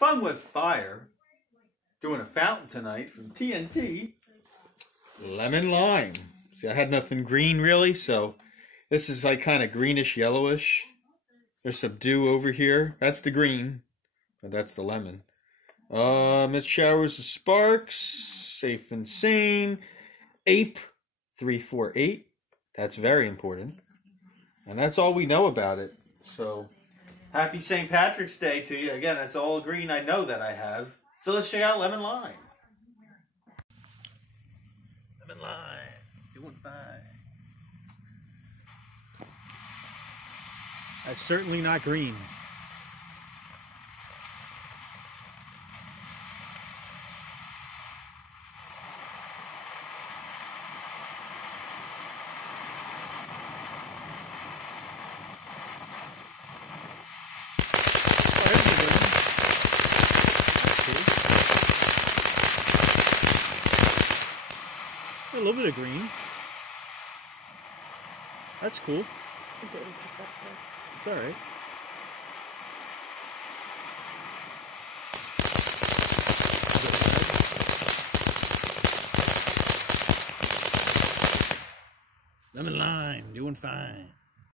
Fun with fire. Doing a fountain tonight from TNT. Lemon lime. See, I had nothing green really, so this is like kind of greenish yellowish. There's some dew over here. That's the green, and that's the lemon. Mist showers of sparks. Safe and sane. Ape 348. That's very important. And that's all we know about it. So, happy St. Patrick's Day to you. Again, that's all green I know that I have. So let's check out lemon lime. Lemon lime. Doing fine. That's certainly not green. A little bit of green. That's cool. It's alright. Lemon lime, doing fine.